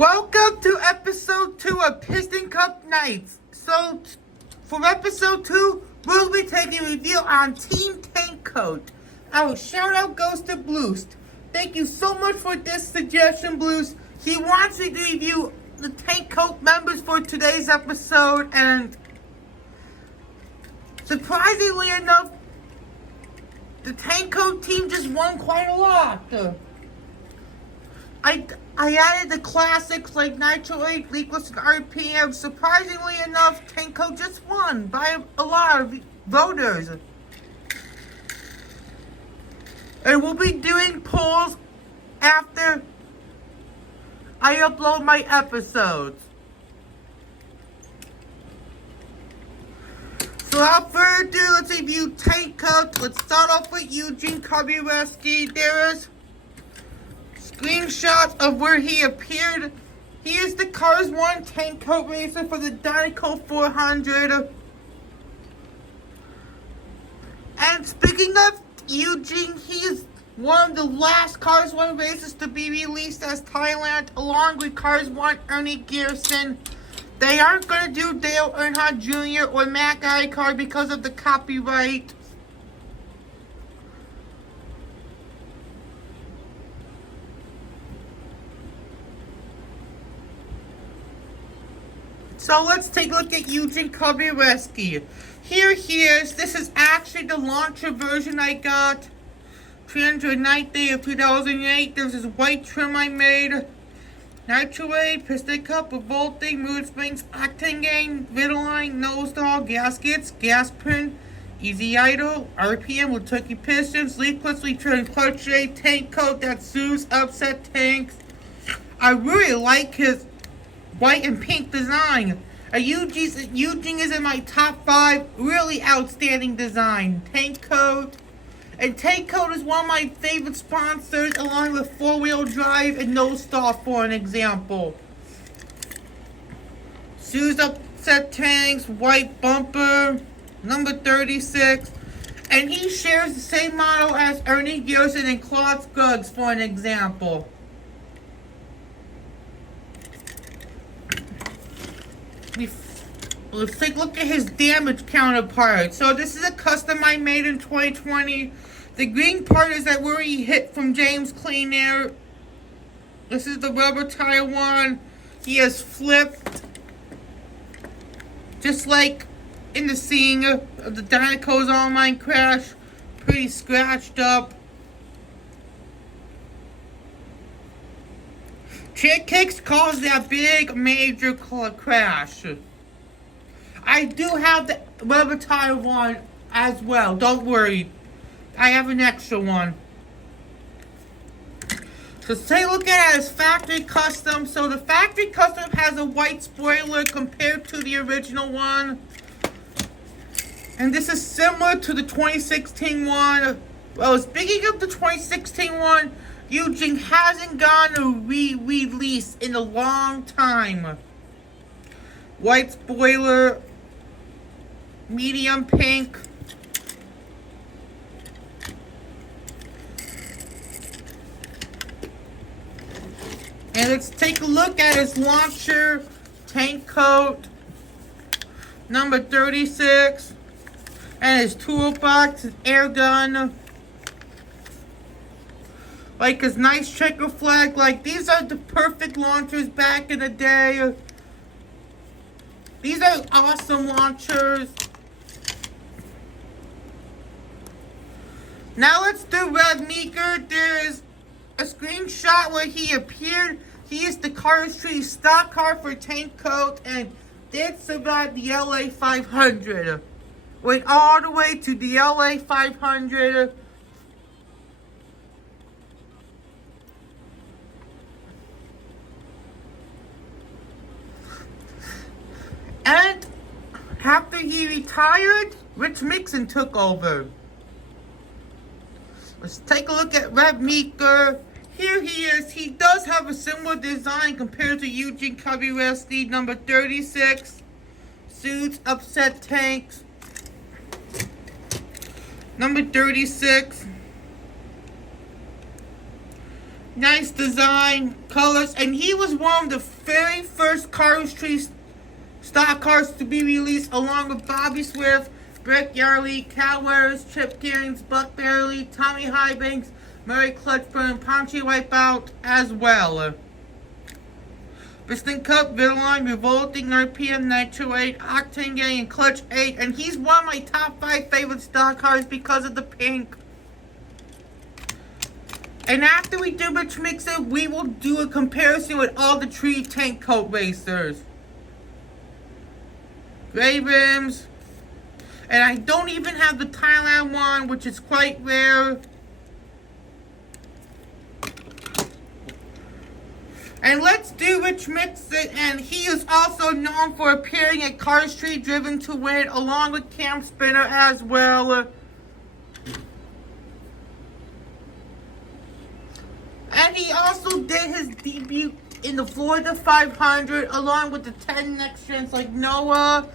Welcome to episode 2 of Piston Cup Nights. So, for episode 2, we'll be taking a review on Team Tank Coat. Our shout out goes to Blues. Thank you so much for this suggestion, Blues. He wants me to review the Tank Coat members for today's episode, and surprisingly enough, the Tank Coat team just won quite a lot. I added the classics like Nitro 8, Leakless, and RPM. Surprisingly enough, Tank Coat just won by a lot of voters. And we'll be doing polls after I upload my episodes. So without further ado, let's review Tank Coat. Let's start off with Eugene Carbureski. There is screenshots of where he appeared. He is the Cars 1 Tank Coat racer for the Dynaco 400. And speaking of Eugene, he is one of the last Cars 1 racers to be released as Thailand, along with Cars 1 Ernie Gearson. They aren't going to do Dale Earnhardt Jr. or Matt Geicar because of the copyright. So let's take a look at Eugene Carbureski. Here he is. This is actually the launcher version I got. 309th day of 2008. There's this white trim I made. Nitro 8, Piston Cup, Revolting, Mood Springs, Octane Gang, Vitaline, Nose Dog, Gaskets, Gas Pin, Easy Idle, RPM with Turkey Pistons, Leafless, Return Clutch Ray, Tank Coat that sues upset tanks. I really like his white and pink design. Eugene is in my top 5 really outstanding design. Tank Coat. And Tank Coat is one of my favorite sponsors, along with 4-wheel drive and No Star, for an example. Shoes upset tanks, white bumper, number 36. And he shares the same model as Ernie Gearson and Claude Scruggs, for an example. Let's take a look at his damage counterpart. So this is a custom I made in 2020. The green part is that where he hit from James Clean Air. This is the rubber tire one. He has flipped, just like in the scene of the Dynaco's online crash. Pretty scratched up. Chick kicks caused that big major crash. I do have the rubber tire one as well. Don't worry. I have an extra one. So take a look at his factory custom. So the factory custom has a white spoiler compared to the original one. And this is similar to the 2016 one. Well, speaking of the 2016 one, Eugene hasn't gone a re-release in a long time. White spoiler, medium pink. And let's take a look at his launcher, Tank Coat, number 36. And his toolbox, his air gun. Like his nice checker flag. Like, these are the perfect launchers back in the day. These are awesome launchers. Now let's do Reb Meeker. There's a screenshot where he appeared. He is the Carburesi stock car for Tank Coat and did survive the LA 500. Went all the way to the LA 500. And after he retired, Rich Mixon took over. Let's take a look at Reb Meeker. Here he is. He does have a similar design compared to Eugene Carbureski, number 36. Suits, upset tanks. Number 36. Nice design, colors, and he was one of the very first Carburesi stock cars to be released, along with Bobby Swift, Brett Yarley, Cal Weathers, Chip Gearings, Buck Barely, Tommy Highbanks, Murray Clutchburn, Ponchi Wipeout as well. Piston Cup, Vidline, Revolting, RPM, Nitro 8, Octane Gang, and Clutch 8, and he's one of my top 5 favorite stock cars because of the pink. And after we do Rich Mixon, we will do a comparison with all the Tree Tank Coat racers. Gray rims. And I don't even have the Thailand one, which is quite rare. And let's do Rich Mixon, and he is also known for appearing at Car Street Driven to Win, along with Cam Spinner as well. And he also did his debut in the Florida 500, along with the 10 next gens like Noah,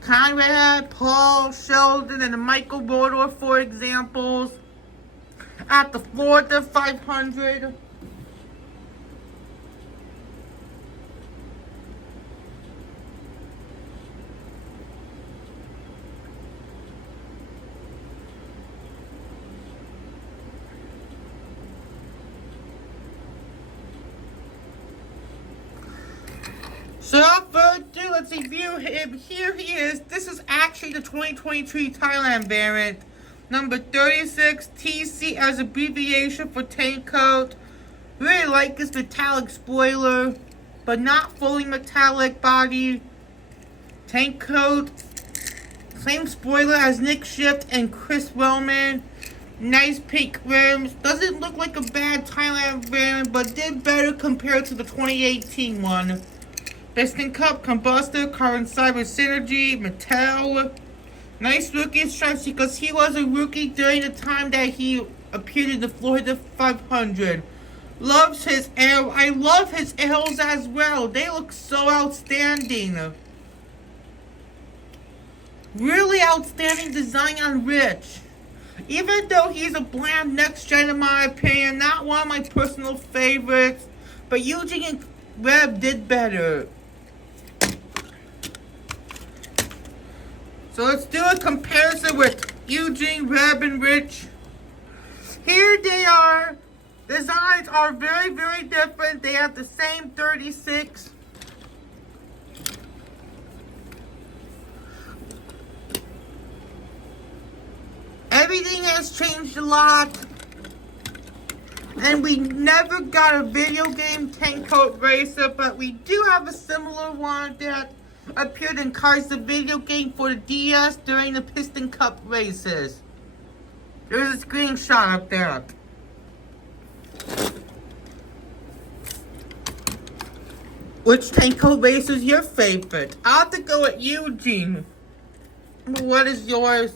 Conrad, Paul, Sheldon, and Michael Rodor, for examples, at the Florida 500. So without further ado, let's review him. Here he is. This is actually the 2023 Thailand variant. Number 36, TC as abbreviation for tank coat. Really like this metallic spoiler, but not fully metallic body. Tank coat. Same spoiler as Nick Shift and Chris Wellman. Nice pink rims. Doesn't look like a bad Thailand variant, but did better compared to the 2018 one. Piston Cup, Combustor, Current Cyber Synergy, Mattel. Nice rookie stripes because he was a rookie during the time that he appeared in the Florida 500. Loves his arrow. I love his arrows as well. They look so outstanding. Really outstanding design on Rich. Even though he's a bland next gen in my opinion, not one of my personal favorites, but Eugene and Reb did better. So let's do a comparison with Eugene, Reb, and Rich. Here they are. Designs are very, very different. They have the same 36. Everything has changed a lot. And we never got a video game tank coat racer, but we do have a similar one that appeared in Cars the Video Game for the DS during the Piston Cup races. There's a screenshot of that. Which tank coat racer is your favorite? I'll have to go with Eugene. What is yours?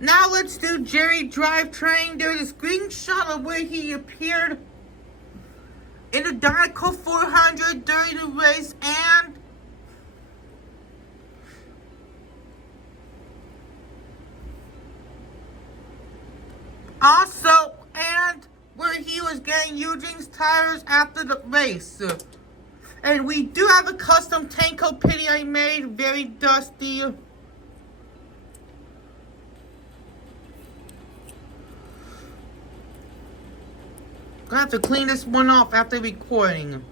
Now let's do Jerry Drivechain. There's a screenshot of where he appeared in the Dynaco 400 during the race, and also, and where he was getting Eugene's tires after the race. And we do have a custom tank coat Pitty I made, very dusty. Gonna have to clean this one off after recording.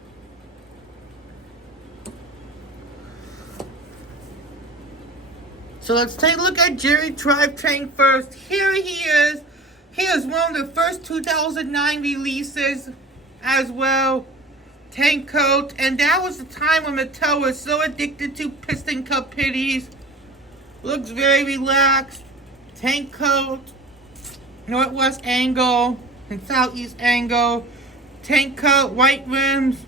So let's take a look at Jerry Drivechain first. Here he is. He is one of the first 2009 releases as well. Tank coat. And that was the time when Mattel was so addicted to Piston Cup Pitties. Looks very relaxed. Tank coat. Northwest angle and southeast angle. Tank coat. White rims.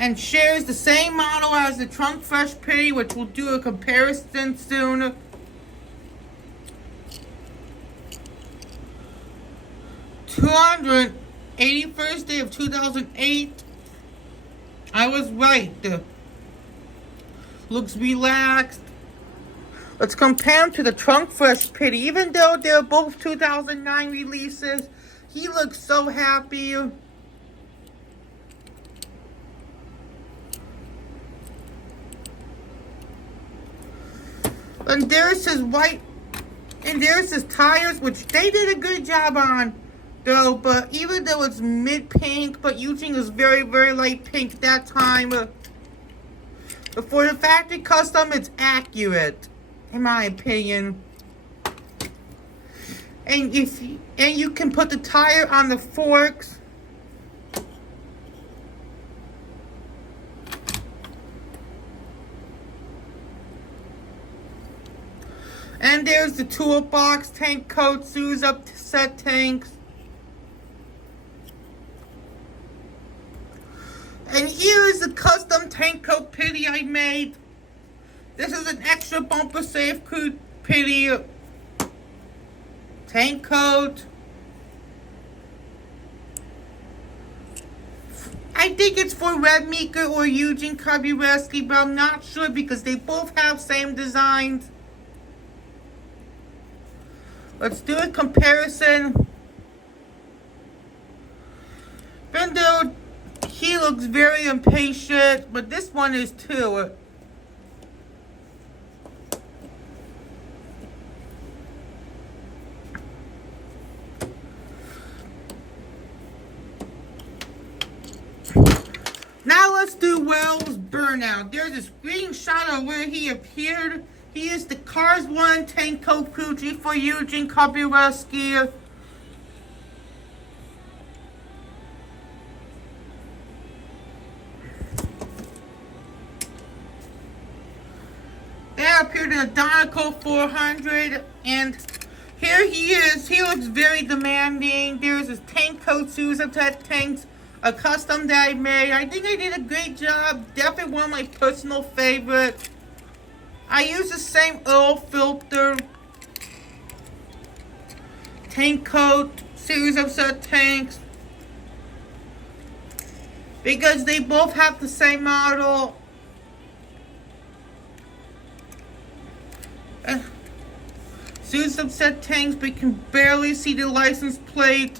And shares the same model as the Trunk Fresh Pitty, which we'll do a comparison soon. #281st day of 2008. I was right. Looks relaxed. Let's compare him to the Trunk Fresh Pitty. Even though they're both 2009 releases, he looks so happy. And there's his white, and there's his tires, which they did a good job on, though. But even though it's mid-pink, but Eugene is very, very light pink at that time. But for the factory custom, it's accurate, in my opinion. And you can put the tire on the forks. And there's the toolbox, tank coat, Sue's up to set tanks. And here is the custom tank coat Pitty I made. This is an extra bumper safe coat Pitty tank coat. I think it's for Reb Meeker or Eugene Carbureski, but I'm not sure because they both have same designs. Let's do a comparison. Even though he looks very impatient, but this one is too. Now let's do Wells Burnout. There's a screenshot of where he appeared. He is the Cars 1 tank coat Fuji for Eugene Carbureski. They appeared in a Donico 400, and here he is. He looks very demanding. There's his tank coat shoes up that tanks, a custom that I made. I think I did a great job. Definitely one of my personal favorites. I use the same oil filter, tank coat, series of set tanks, because they both have the same model. Series of set tanks, but you can barely see the license plate.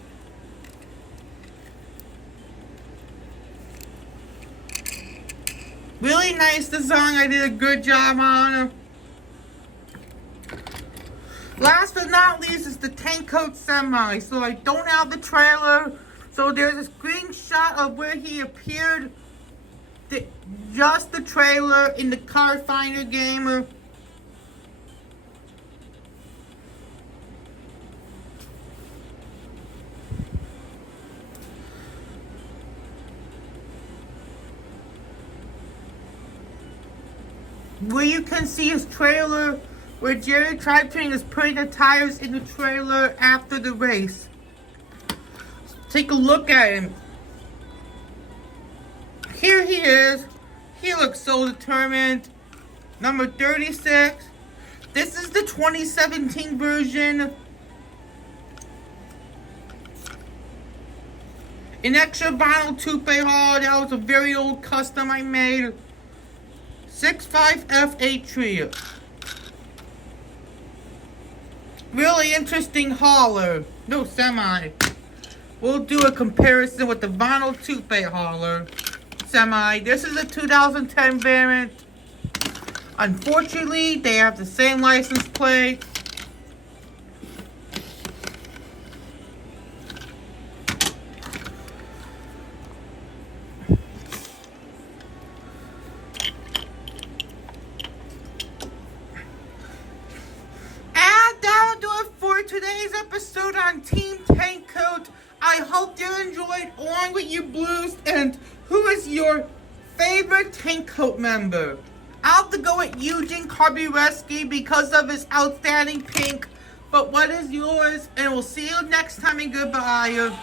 Really nice design. I did a good job on it. Last but not least is the tank coat semi. So I don't have the trailer. So there's a screenshot of where he appeared. Just the trailer in the Car Finder game. Where you can see his trailer, where Jerry Drivechain is putting the tires in the trailer after the race. Take a look at him. Here he is. He looks so determined. Number 36. This is the 2017 version. An extra vinyl two-bay haul. That was a very old custom I made. 65F8 tree. Really interesting hauler. No, semi. We'll do a comparison with the vinyl two-bay hauler. Semi. This is a 2010 variant. Unfortunately, they have the same license plate. Today's episode on Team Tank Coat. I hope you enjoyed along with you blues. And who is your favorite Tank Coat member? I'll have to go with Eugene Carbureski because of his outstanding pink. But what is yours? And we'll see you next time and goodbye.